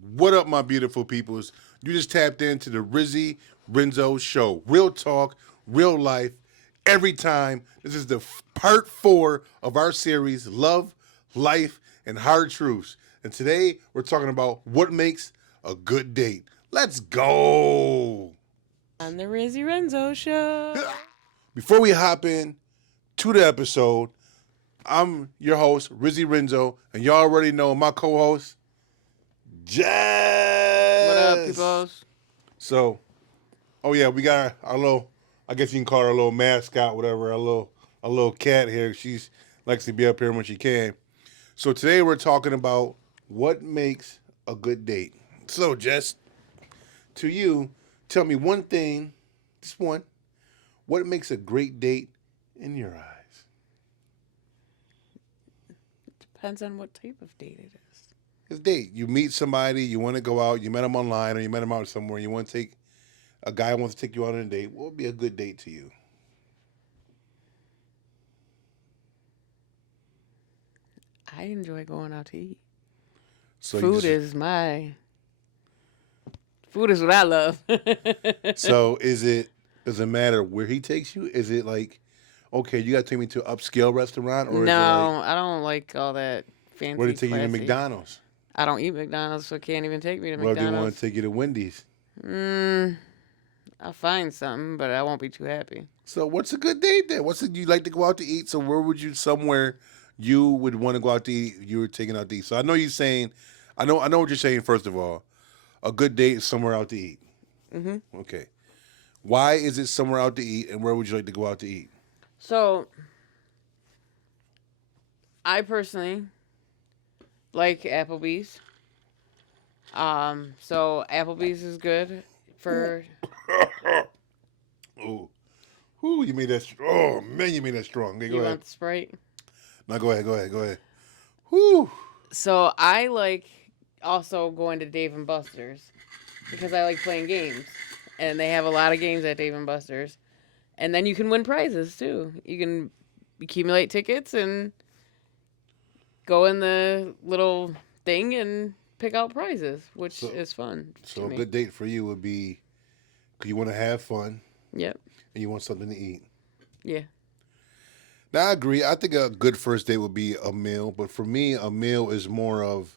What up, my beautiful peoples? You just tapped into the Rizzy Renzo Show. Real talk, real life, every time. This is the part 4 of our series, Love, Life, and Hard Truths. And today we're talking about what makes a good date. Let's go. On the Rizzy Renzo Show. Before we hop in to the episode, I'm your host, Rizzy Renzo, and y'all already know my co-host, What up, Jazz. peoples? So, oh yeah, we got our little. I guess you can call her a little mascot, whatever. A little cat here. She's likes to be up here when she can. So today we're talking about what makes a good date. So, Jess, to you, tell me one thing, just one. What makes a great date in your eyes? Depends on what type of date it is. It's a date. You meet somebody, you want to go out, you met them online, or you met them out somewhere. You want to take a guy wants to take you out on a date. What would be a good date to you? I enjoy going out to eat. So Food is what I love. So does it matter where he takes you? Is it like, okay, you gotta take me to an upscale restaurant, or is it like, No, I don't like all that where to fancy, take you to classy. McDonald's? I don't eat McDonald's, so can't even take me to What if they want to McDonald's. take you to Wendy's? Mm, I'll find something, but I won't be too happy. So what's a good date then? What's it you like to go out to eat? So where would you somewhere you would want to go out to eat? You were taking out to eat. So I know you're saying, I know what you're saying. First of all, a good date is somewhere out to eat. Hmm Okay, why is it somewhere out to eat, and where would you like to go out to eat? So, I personally like Applebee's. So Applebee's is good for. Oh, ooh, you made that. Oh man, you made that strong. Okay, go You ahead. want the Sprite? No, go ahead. Whoo. So I like also going to Dave and Buster's because I like playing games, and they have a lot of games at Dave and Buster's, and then you can win prizes too. You can accumulate tickets and go in the little thing and pick out prizes, which So, is fun to so a me. good date for you would be, 'cause you want to have fun Yep. and you want something to eat. Yeah. Now I agree. I think a good first date would be a meal, but for me, a meal is more of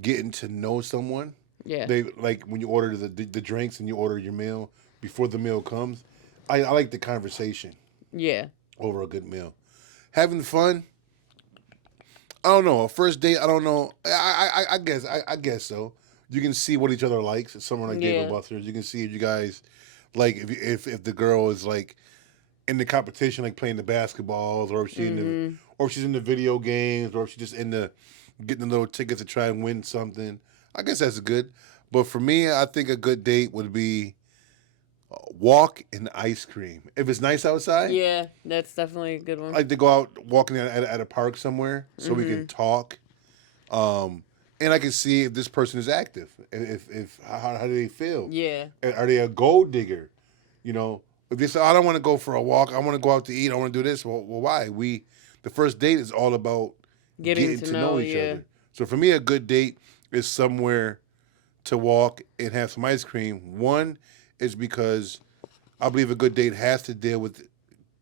getting to know someone. Yeah. They like when you order the drinks and you order your meal before the meal comes. I like the conversation Yeah. over a good meal. Having fun. I don't know. A first date. I don't know. I guess so. You can see what each other likes. Someone like David Yeah. Buster's. You can see if you guys like if the girl is like in the competition, like playing the basketballs, or if she in the Mhm. or if she's in the video games, or if she's just in the getting the little tickets to try and win something. I guess that's good. But for me, I think a good date would be walk and ice cream. If it's nice outside, Yeah, that's definitely a good I one. like to go out walking at a park somewhere so we can Mhm. talk. And I can see if this person is active. If how do they feel? Yeah. Are they a gold digger? You know, if they say I don't want to go for a walk, I want to go out to eat, I want to do this. Well, why? The first date is all about Getting getting to to know, know each yeah. other. So for me, a good date is somewhere to walk and have some ice cream. One is because I believe a good date has to deal with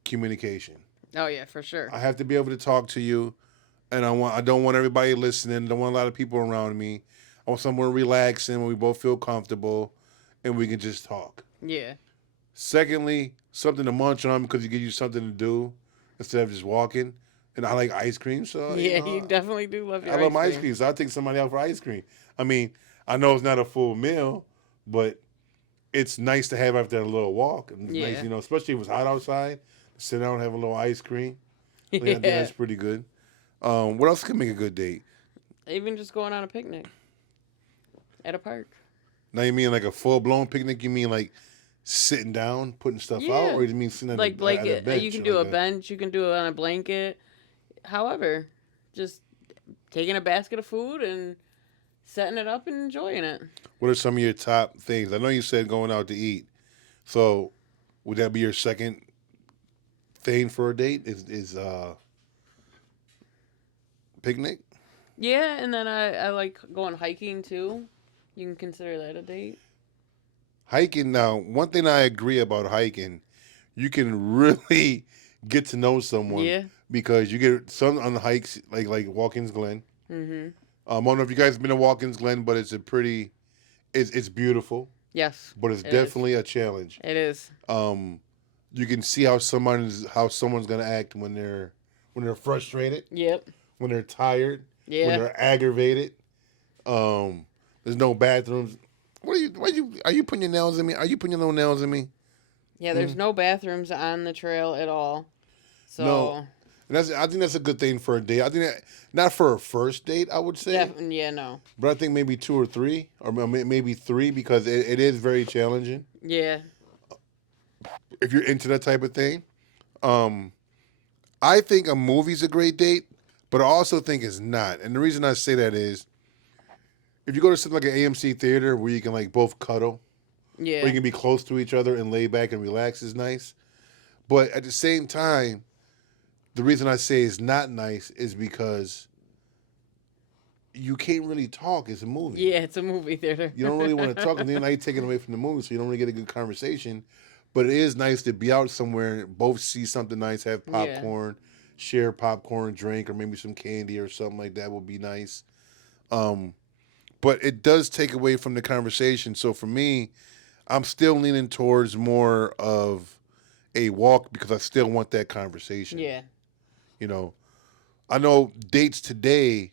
communication. Oh yeah, for sure. I have to be able to talk to you, and I don't want everybody listening. I don't want a lot of people around me. I want somewhere relaxing where we both feel comfortable, and we can just talk. Yeah. Secondly, something to munch on because it gives you something to do instead of just walking. And I like ice cream, so Yeah, you definitely do love I your love ice my ice cream. cream. So I take somebody out for ice cream. I mean, I know it's not a full meal, but it's nice to have after a little walk. And it's nice, Yeah. especially if it's hot outside, to sit down and have a little ice cream. Yeah, I think Yeah. that's pretty good. What else can make a good date? Even just going on a picnic at a park. Now you mean like a full blown picnic? You mean like sitting down, putting stuff out, Yeah. or you mean sitting Like at a you bench, can do like a a bench, you can do it on a blanket. However, just taking a basket of food and setting it up and enjoying it. what are some of your top things? I know you said going out to eat. So would that be your second thing for a date? Is picnic? Yeah, and then I like going hiking too. You can consider that a date. Hiking now, one thing I agree about hiking, you can really get to know someone Yeah. because you get some on the hikes like Watkins Glen. Mhm. I don't know if you guys have been to Watkins Glen, but it's a pretty, it's beautiful, Yes, but it's it is. definitely a challenge. It is. Um, you can see how someone's gonna act when they're frustrated, Yep. when they're tired, when Yeah. they're aggravated. There's no bathrooms. Are you putting your nails in me? Are you putting your little nails in me? Yeah. There's Mm. no bathrooms on the trail at all. No, So and I think that's a good thing for a date. I think that not for a first date, I would say, definitely. Yeah. No. but I think maybe two or three, or maybe three, because it is very challenging Yeah. if you're into that type of thing. Um, I think a movie's a great date, but I also think it's not. And the reason I say that is if you go to something like an AMC theater where you can like both cuddle, or you Yeah. can be close to each other and lay back and relax is nice. But at the same time, the reason I say it's not nice is because you can't really talk. It's a movie. Yeah. It's a movie theater. You don't really want to talk, and then now you're taken away from the movie, so you don't really get a good conversation. But it is nice to be out somewhere, both see something nice, have Yeah. popcorn, share popcorn, drink, or maybe some candy or something like that would be nice. Um, but it does take away from the conversation. So for me, I'm still leaning towards more of a walk because I still want that conversation. Yeah. You know, I know dates today.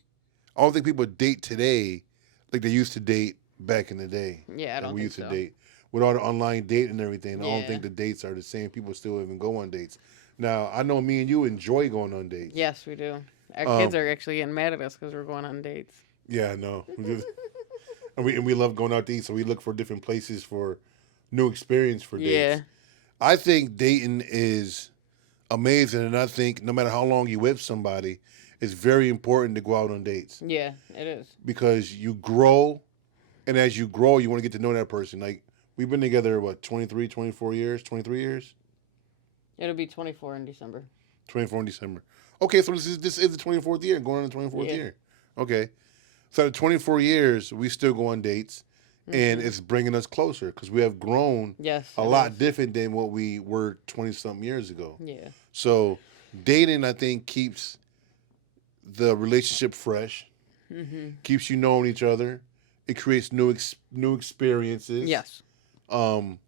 I don't think people date today like they used to date back in the day. Yeah. I Like don't we think used to so. date with all the online dating and everything. I don't Yeah. think the dates are the same. People still even go on dates. Now I know me and you enjoy going on dates. Yes, we do. Our kids Um, are actually getting mad at us because we're going on dates. yeah, I know. And we love going out to eat, so we look for different places for new experience for Yeah. dates. I think dating is amazing, and I think no matter how long you with somebody, it's very important to go out on dates Yeah. It is. because you grow, and as you grow, you want to get to know that person. Like we've been together what 23, 24 years, 23 years, It'll be 24 in December. 24 in December. Okay, so this is the 24th year, going on the 24th Yeah. year. Okay, so the 24 years we still go on dates, and Mhm. it's bringing us closer because we have grown Yes. a It lot is. different than what we were 20 something years ago. Yeah. So dating, I think, keeps the relationship fresh, Mhm. keeps you knowing each other. It creates new experiences. Yes. Um,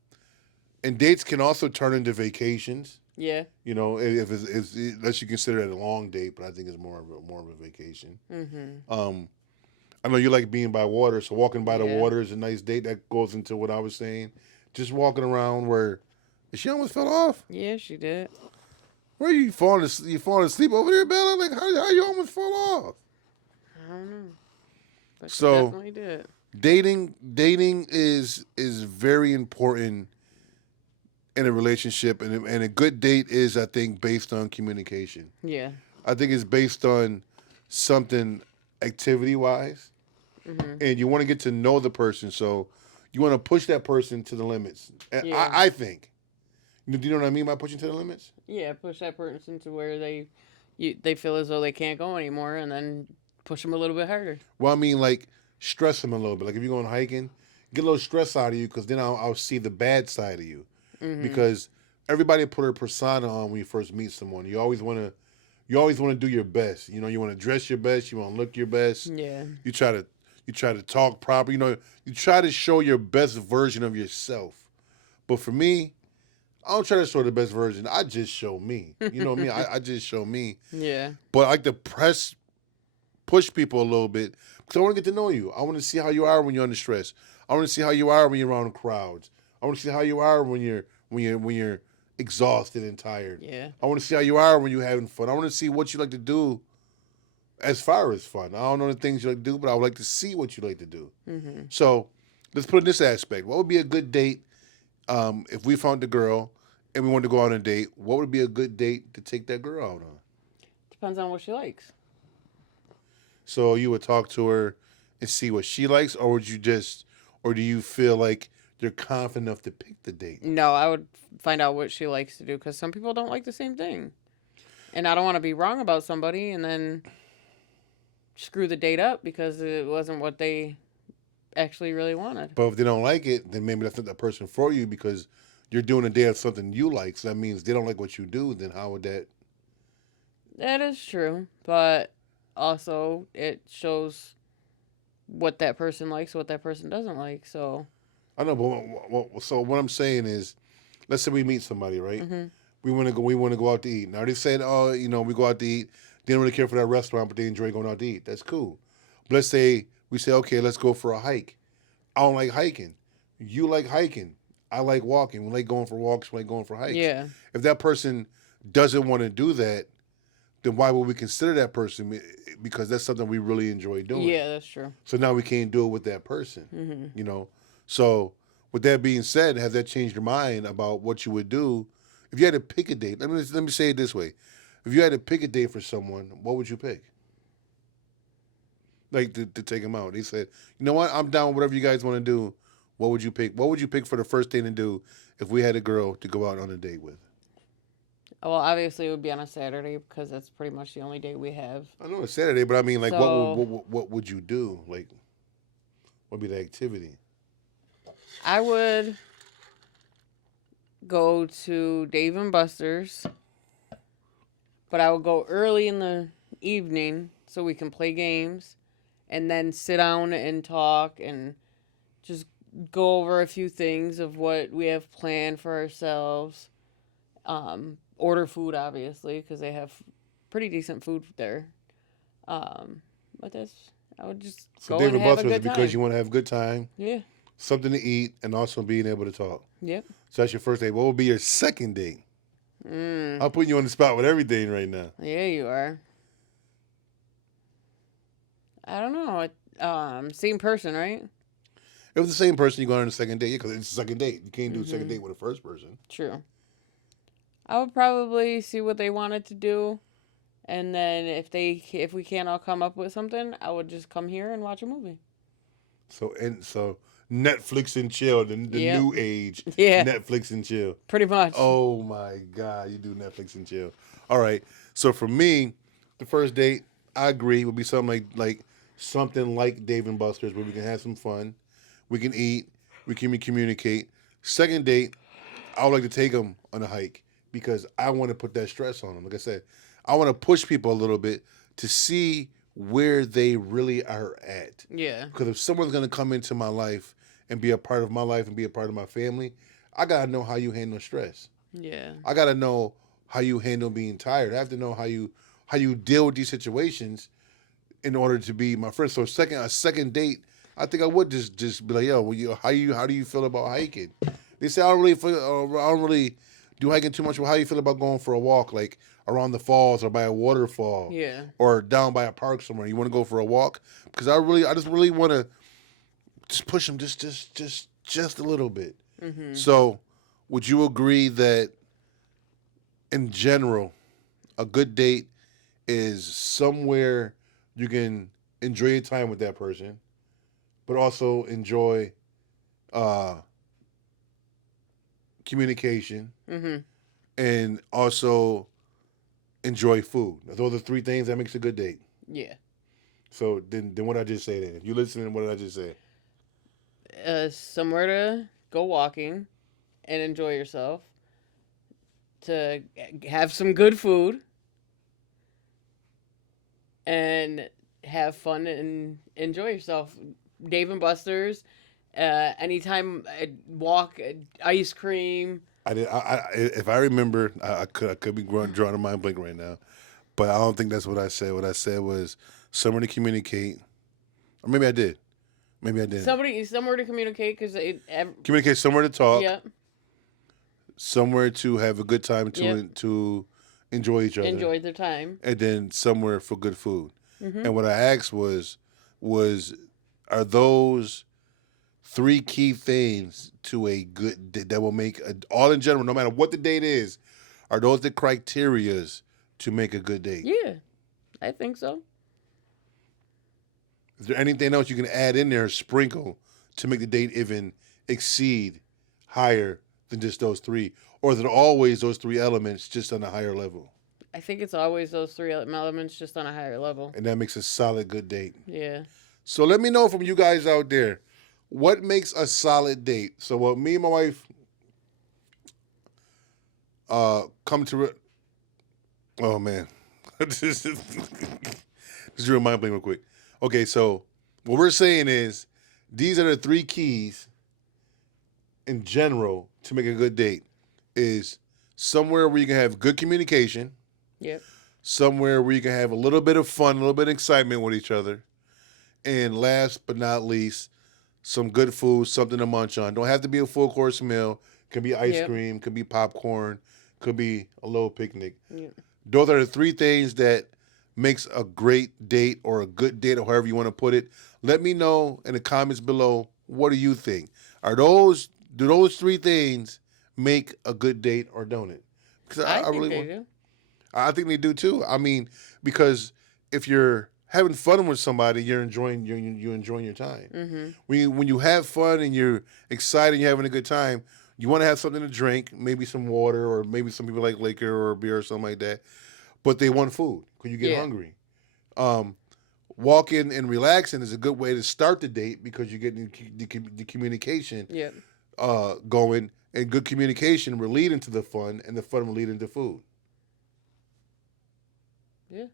and dates can also turn into vacations. Yeah. You know, if unless you consider it a long date, but I think it's more of a vacation. Mhm. I know you like being by water, so walking by the Yeah. water is a nice date. That goes into what I was saying. Just walking around where she almost fell off. Yeah, she did. Where are you falling? You falling asleep over there, Bella? Like how you almost fall off? I don't know, but she So definitely did. dating is very important in a relationship, and a good date is, I think, based on communication. Yeah. I think it's based on something activity wise, Mhm. and you want to get to know the person, so you want to push that person to the limits. And Yeah. I think. Do you know what I mean by pushing to the limits? Yeah. Push that person to where they feel as though they can't go anymore, and then push them a little bit harder. Well, I mean, like stress them a little bit. Like if you're going hiking, get a little stress out of you, because then I'll see the bad side of you. Mhm. Because everybody put a persona on when you first meet someone. You always want to do your best. You know, you want to dress your best. You want to look your best. Yeah. You try to talk proper. You know, you try to show your best version of yourself. But for me, I don't try to show the best version. I just show me. You know me. I just show me. Yeah. But I like to push people a little bit because I want to get to know you. I want to see how you are when you're under stress. I want to see how you are when you're around crowds. I want to see how you are when you're exhausted and tired. Yeah. I want to see how you are when you're having fun. I want to see what you like to do as far as fun. I don't know the things you like to do, but I would like to see what you like to do. Mhm. So let's put it in this aspect. What would be a good date if we found a girl and we wanted to go out on a date? What would be a good date to take that girl out on? Depends on what she likes. So you would talk to her and see what she likes, or do you feel like you're confident enough to pick the date? No, I would find out what she likes to do because some people don't like the same thing, and I don't want to be wrong about somebody and then screw the date up because it wasn't what they actually really wanted. But if they don't like it, then maybe that's not the person for you because you're doing a day of something you like. So that means they don't like what you do. Then how would that? That is true, but also it shows what that person likes, what that person doesn't like. So, I don't know. But so what I'm saying is, let's say we meet somebody, right? hmm We want to go. We want to go out to eat. Now they said, oh, we go out to eat. They don't really care for that restaurant, but they enjoy going out to eat. That's cool. But let's say we say, okay, let's go for a hike. I don't like hiking. You like hiking. I like walking. We like going for walks. We like going for hikes. yeah, If that person doesn't want to do that, then why would we consider that person? Because that's something we really enjoy doing. yeah, that's true. So now we can't do it with that person. hmm So with that being said, has that changed your mind about what you would do if you had to pick a date? Let me say it this way: if you had to pick a date for someone, what would you pick? Like to take them out. They said, you know what? I'm down with whatever you guys want to do. What would you pick? What would you pick for the first date to do if we had a girl to go out on a date with? Well, obviously it would be on a Saturday because that's pretty much the only day we have. I know it's Saturday, but I mean, like, So what would you do? Like, what would be the activity? I would go to Dave and Buster's, but I would go early in the evening so we can play games and then sit down and talk and just go over a few things of what we have planned for ourselves. Order food, obviously, because they have pretty decent food there. Um, but that's, I would just So go and David have a Buster's good because time. you want to have a good time, Yeah. something to eat, and also being able to talk. Yep. So that's your first date. What would be your second date? Mm. I'll put you on the spot with everything right now. Yeah, you are. I don't know. Same person, right? If it's the same person, you go on a second date because it's a second date. You can't do a second Mm-hmm. date with a first person. True. I would probably see what they wanted to do, and then if we can't all come up with something, I would just come here and watch a movie. So Netflix and chill, the Yep. new age Yeah. Netflix and chill. Pretty much. Oh my God, you do Netflix and chill. All right. So for me, the first date, I agree, would be something like something like Dave and Buster's where we can have some fun, we can eat, we can communicate. Second date, I would like to take them on a hike because I want to put that stress on them. Like I said, I want to push people a little bit to see where they really are at. Yeah. Because if someone's gonna come into my life and be a part of my life and be a part of my family, I gotta know how you handle stress. Yeah. I gotta know how you handle being tired. I have to know how you deal with these situations in order to be my friend. So a second date, I think I would just be like, yo, how do you feel about hiking? They say I don't really do hiking too much. Well, how you feel about going for a walk, like around the falls or by a waterfall, Yeah. or down by a park somewhere? You want to go for a walk? Because I just really want to just push them just a little bit. Mhm. So, would you agree that in general, a good date is somewhere you can enjoy your time with that person, but also enjoy uh, communication Mhm. and also enjoy food? Those are three things that makes a good date. Yeah. So then what I just say then? If you listening, what did I just say? Somewhere to go walking and enjoy yourself. To have some good food and have fun and enjoy yourself. Dave and Buster's. Anytime I walk, ice cream. If I remember, I could be drawing a mind blank right now, but I don't think that's what I said. What I said was somewhere to communicate, or maybe I did. Maybe I didn't. Somewhere to communicate because Communicate, somewhere to talk, yeah, somewhere to have a good time Yep. to enjoy each other, enjoy their time. and then somewhere for good food. Mm-hmm. And what I asked was are those three key things to a good that will make all in general, no matter what the date is, are those the criterias to make a good date? Yeah, I think so. Is there anything else you can add in there, sprinkle, to make the date even exceed higher than just those three? Or is it always those three elements just on a higher level? I think it's always those three elements just on a higher level. And that makes a solid good date. Yeah. So let me know from you guys out there. What makes a solid date? So, what me and my wife come to. Oh man, just remind me real quick. Okay, so what we're saying is these are the three keys in general to make a good date. Is somewhere where you can have good communication, Yep. somewhere where you can have a little bit of fun, a little bit of excitement with each other, and last but not least, some good food, something to munch on. Don't have to be a full course meal. Could be ice Yep. cream, could be popcorn, could be a little picnic. Yep. Those are the three things that makes a great date or a good date or however you want to put it. Let me know in the comments below, what do you think? Do those three things make a good date or don't it? Because I I think really they want. do. I think they do too. I mean, because if you're having fun with somebody, you're enjoying your time. Mm-hmm. When you have fun and you're excited, and you're having a good time. You want to have something to drink, maybe some water, or maybe some people like liquor or beer or something like that. But they want food because you get Yeah. hungry. Um, Walking and relaxing is a good way to start the date because you get the communication Yep. going, and good communication will lead into the fun, and the fun will lead into food. Yeah.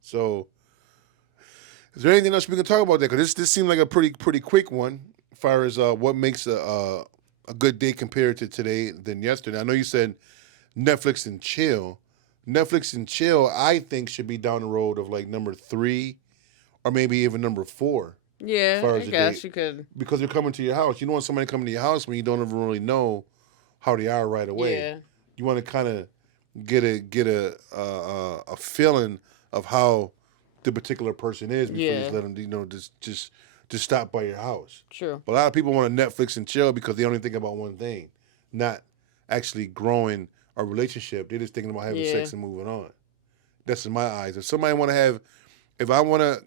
So, is there anything else we can talk about there? Because this seemed like a pretty quick one, as far as what makes a good day compared to today than yesterday. I know you said Netflix and chill. Netflix and chill, I think, should be down the road of like number 3 or maybe even number 4 as Yeah. far I as a guess date, you could. because they're coming to your house. You don't want somebody coming to your house when you don't even really know how they are right away. Yeah. You want to kind of get a feeling of how the particular person is before you Yeah. just let them just stop by your house. True. But a lot of people want to Netflix and chill because they only think about one thing, not actually growing a relationship. They're just thinking about having Yeah. sex and moving on. That's in my eyes. If I want to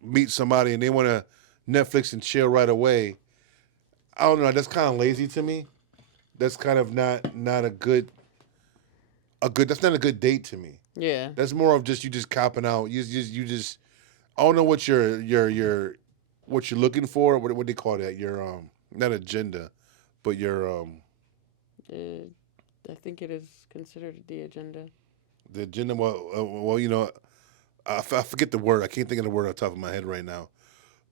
meet somebody and they want to Netflix and chill right away, I don't know. That's kind of lazy to me. That's kind of not a good. That's not a good date to me. Yeah. That's more of just you just copping out. You just. I don't know what what you're looking for. What they call that? Your not agenda, but your I think it is considered the agenda. the agenda. Well, I forget the word. I can't think of the word off the top of my head right now.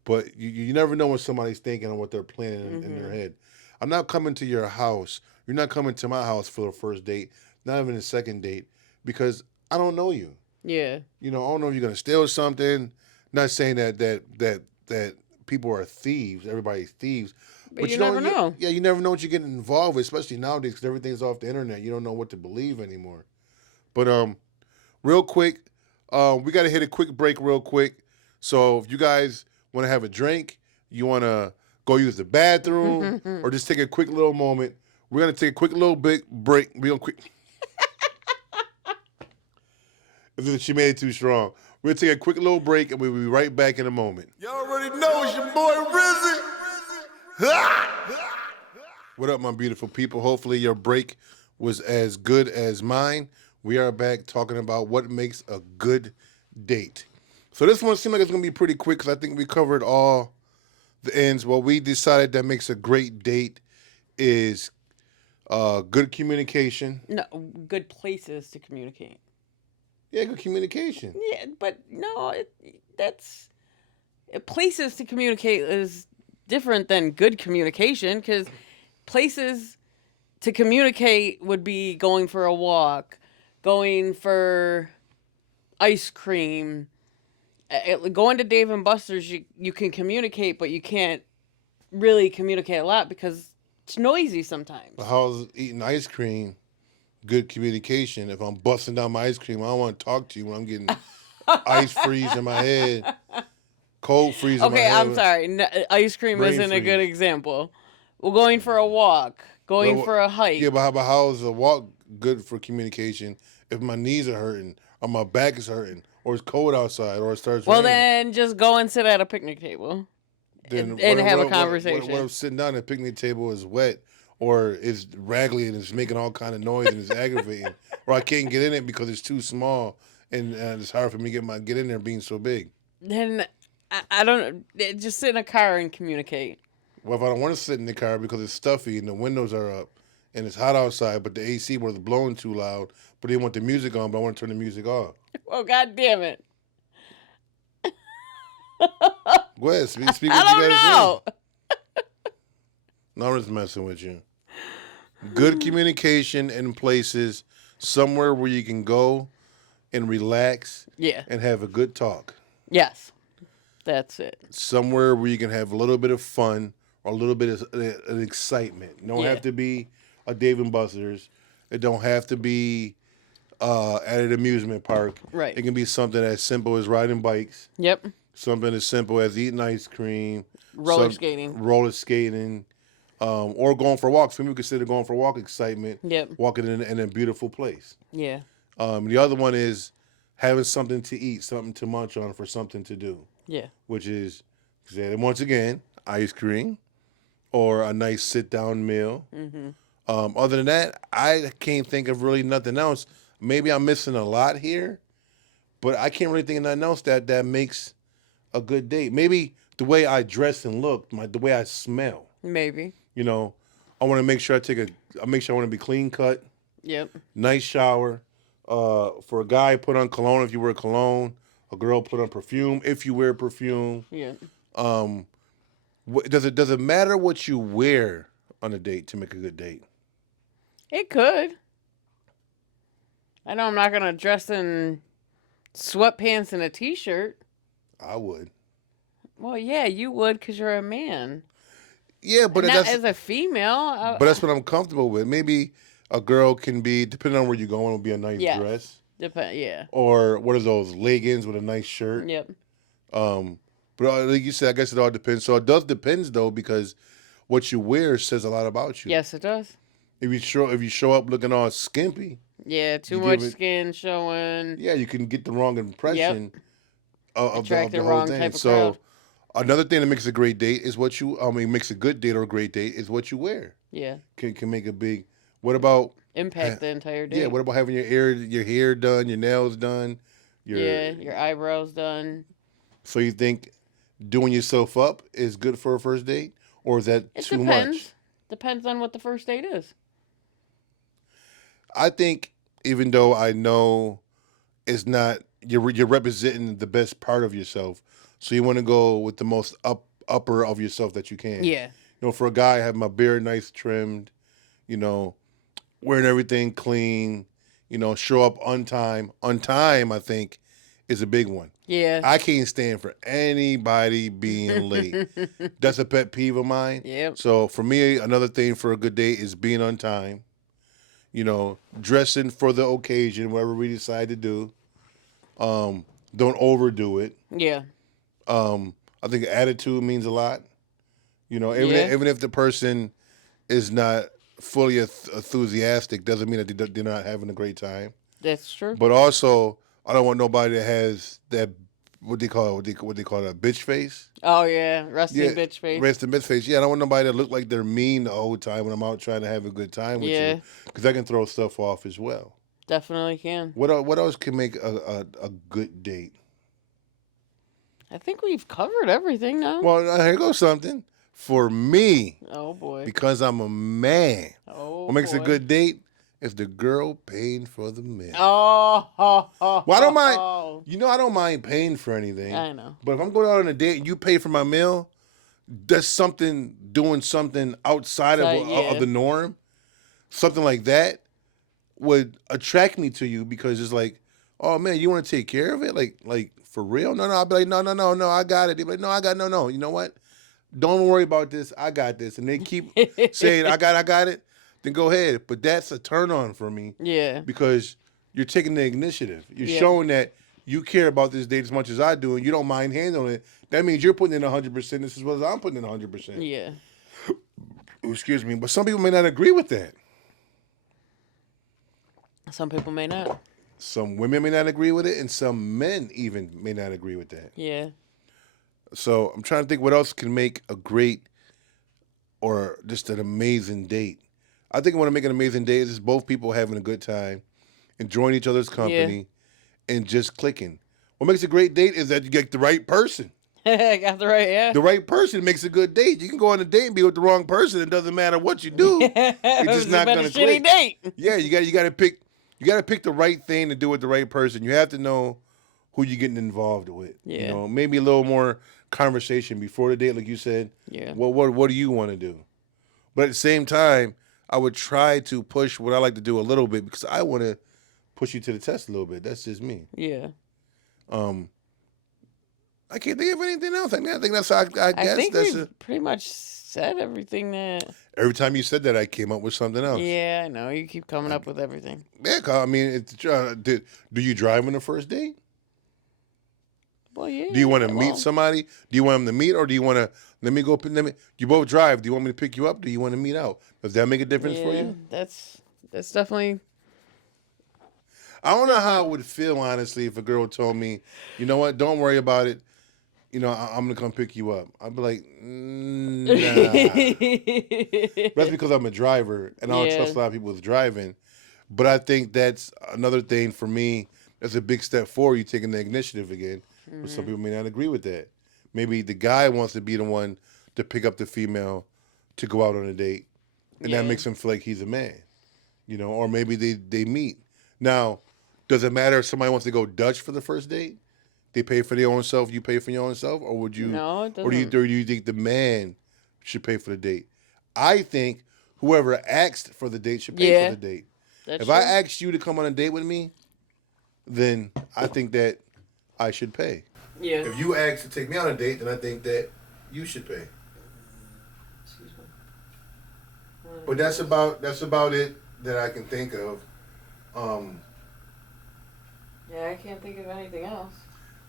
But you never know what somebody's thinking and what they're planning in their Mm-hmm. head. I'm not coming to your house. You're not coming to my house for the first date, not even a second date, because I don't know you. Yeah. I don't know if you're gonna steal something. Not saying that people are thieves. Everybody's thieves. But you you never don't. know. Yeah, you never know what you're getting involved with, especially nowadays because everything's off the internet. You don't know what to believe anymore. But real quick, we got to hit a quick break real quick. So if you guys want to have a drink, you want to go use the bathroom, or just take a quick little moment, we're going to take a quick little big break real quick. She made it too strong. We're going to take a quick little break, and we'll be right back in a moment. Y'all already know it's your boy Rizzy. What up, my beautiful people? Hopefully your break was as good as mine. We are back talking about what makes a good date. So this one seems like it's going to be pretty quick because I think we covered all the ends. What we decided that makes a great date is good communication. No, good places to communicate. Yeah, good communication. Yeah, but no, that's places to communicate is different than good communication, because places to communicate would be going for a walk, going for ice cream, going to Dave and Buster's. You can communicate, but you can't really communicate a lot because it's noisy sometimes. But how's eating ice cream good communication? If I'm busting down my ice cream, I don't want to talk to you when I'm getting ice freeze in my head, cold freeze in my Okay, head. I'm sorry. No, ice cream Brain isn't a good freeze. example. We're going for a walk, going Well, for a hike. Yeah, but how is a walk good for communication if my knees are hurting or my back is hurting or it's cold outside or it starts Well, raining? then just go and sit at a picnic table Then and have a conversation. What if sitting down at a picnic table is wet or it's raggedy and it's making all kind of noise and it's aggravating, or I can't get in it because it's too small and it's hard for me to get in there being so big? Then I don't just sit in a car and communicate. Well, if I don't want to sit in the car because it's stuffy and the windows are up and it's hot outside, but the AC was blowing too loud, but they want the music on, but I want to turn the music off. Well, God damn it. Go ahead, speak what you I got to don't know. say. No, I'm just messing with you. Good communication in places, somewhere where you can go and relax Yeah. and have a good talk. Yes. That's it. Somewhere where you can have a little bit of fun or a little bit of an excitement. It don't Yeah. have to be a Dave and Buster's. It don't have to be at an amusement park. Right. It can be something as simple as riding bikes. Yep. Something as simple as eating ice cream. Roller skating. Roller skating. Or going for walks. Some people consider going for a walk excitement. Yep. Walking in a beautiful place. Yeah. The other one is having something to eat, something to munch on for something to do. Yeah. Which is, once again, ice cream or a nice sit-down meal. Mm-hmm. Other than that, I can't think of really nothing else. Maybe I'm missing a lot here, but I can't really think of nothing else that makes a good date. Maybe the way I dress and look, the way I smell. Maybe. You know, I want to make sure I make sure I want to be clean cut, Yep. nice shower. For a guy, put on cologne if you wear cologne. A girl, put on perfume if you wear perfume. Yeah. Does it matter what you wear on a date to make a good date? It could. I know I'm not going to dress in sweatpants and a t-shirt. I would. Well, yeah, you would because you're a man. Yeah, but Not that's as a female. but that's what I'm comfortable with. Maybe a girl can be, depending on where you're going, will be a nice Yes. dress. Yeah. Or what are those, leggings with a nice shirt? Yep. But like you said, I guess it all depends. So it does depends though, because what you wear says a lot about you. Yes, it does. If you show up looking all skimpy, Yeah, too You much give it- skin showing. yeah, you can get the wrong impression of Attract the the whole wrong thing. type of So crowd. another thing that makes a great date is makes a good date or a great date is what you wear. Yeah. Can make a big. What about Impact the entire day. yeah? What about having your hair done, your nails done? Your eyebrows done. So you think doing yourself up is good for a first date, or is that It too depends. much? Depends on what the first date is. I think even though I know it's not, you're representing the best part of yourself, so you want to go with the most upper of yourself that you can. Yeah. You know, for a guy, I have my beard nice trimmed, you know, wearing everything clean, you know, show up on time. On time, I think, is a big one. Yeah. I can't stand for anybody being late. That's a pet peeve of mine. Yep. So for me, another thing for a good date is being on time. You know, dressing for the occasion, whatever we decide to do. Don't overdo it. Yeah. I think attitude means a lot. You know, Yeah. even if the person is not fully enthusiastic, doesn't mean that they're not having a great time. That's true. But also, I don't want nobody that has that what they call it, a bitch face. Oh yeah, rusty Yeah, bitch face. Resting bitch face. Yeah, I don't want nobody that look like they're mean the whole time when I'm out trying to have a good time with Yeah. you, because that can throw stuff off as well. Definitely can. What else can make a good date? I think we've covered everything now. Well, here goes something for me, Oh boy. because I'm a man. Oh. What makes a boy. good date is the girl paying for the meal. Oh. Well, I don't mind. You know, I don't mind paying for anything. I know. But if I'm going out on a date and you pay for my meal, that's doing something outside of the norm. Something like that would attract me to you, because it's like, oh man, you want to take care of it? Like for real? No, I'll be like, no, I got it. They'll be like, no. You know what? Don't worry about this. I got this. And they keep saying, I got it. Then go ahead. But that's a turn on for me, Yeah. because you're taking the initiative. You're Yeah. showing that you care about this date as much as I do, and you don't mind handling it. That means you're putting in 100% as well as I'm putting in 100%. Yeah. Excuse me. But some people may not agree with that. Some people may not. Some women may not agree with it, and some men even may not agree with that. Yeah. So I'm trying to think what else can make a great or just an amazing date. I think what to make an amazing date is both people having a good time, enjoying each other's company, and just clicking. What makes a great date is that you get the right person. I got the right, yeah. The right person makes a good date. You can go on a date and be with the wrong person. It doesn't matter what you do. It's just not gonna click. Date. Yeah, you gotta pick the right thing to do with the right person. You have to know who you're getting involved with. Yeah. You know, maybe a little more conversation before the date, like you said. Yeah. What do you want to do? But at the same time, I would try to push what I like to do a little bit because I want to push you to the test a little bit. That's just me. Yeah. I can't think of anything else. I think that's I guess I think that's we've pretty much said everything that. every time you said that, I came up with something else. Yeah, I know. You keep coming up with everything. Yeah, 'cause, I mean, do you drive on the first date? Well, yeah. Do you want to meet somebody? Do you want them to meet, or do you want to let me go? You both drive. Do you want me to pick you up? Do you want to meet out? Does that make a difference for you? That's definitely. I don't know how it would feel, honestly, if a girl told me, you know what, don't worry about it. You know, I'm gonna come pick you up. I'd be like, nah. That's because I'm a driver, and I don't trust a lot of people with driving. But I think that's another thing for me. That's a big step forward. You taking the initiative again. But some people may not agree with that. Maybe the guy wants to be the one to pick up the female to go out on a date, and that makes him feel like he's a man. You know, or maybe they meet. Now, does it matter if somebody wants to go Dutch for the first date? They pay for their own self, you pay for your own self, or would you? No, it doesn't. Or do you think the man should pay for the date? I think whoever asked for the date should pay for the date. If I asked you to come on a date with me, then I think that I should pay. Yeah. If you ask to take me on a date, then I think that you should pay. Excuse me. But that's about it that I can think of. Yeah, I can't think of anything else.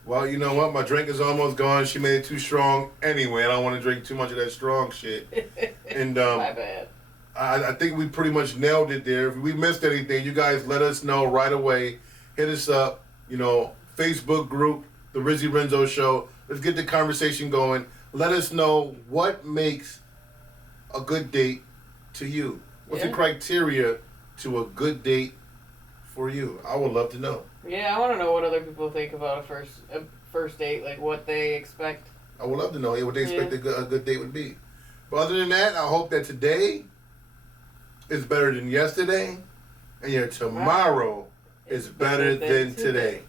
Well, you know what? My drink is almost gone. She made it too strong anyway. I don't want to drink too much of that strong shit. And My bad. I think we pretty much nailed it there. If we missed anything, you guys let us know right away. Hit us up. You know, Facebook group, the Rizzy Renzo Show. Let's get the conversation going. Let us know what makes a good date to you. What's the criteria to a good date for you? I would love to know. Yeah, I want to know what other people think about a first date, like what they expect. I would love to know what they expect a good date would be. But other than that, I hope that today is better than yesterday, and your tomorrow is better than today.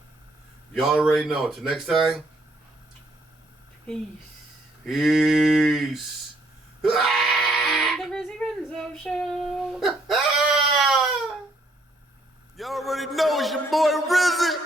Y'all already know. Till next time. Peace. Peace. The Rizzy Renzo Show. Y'all already know it's your boy Rizzy.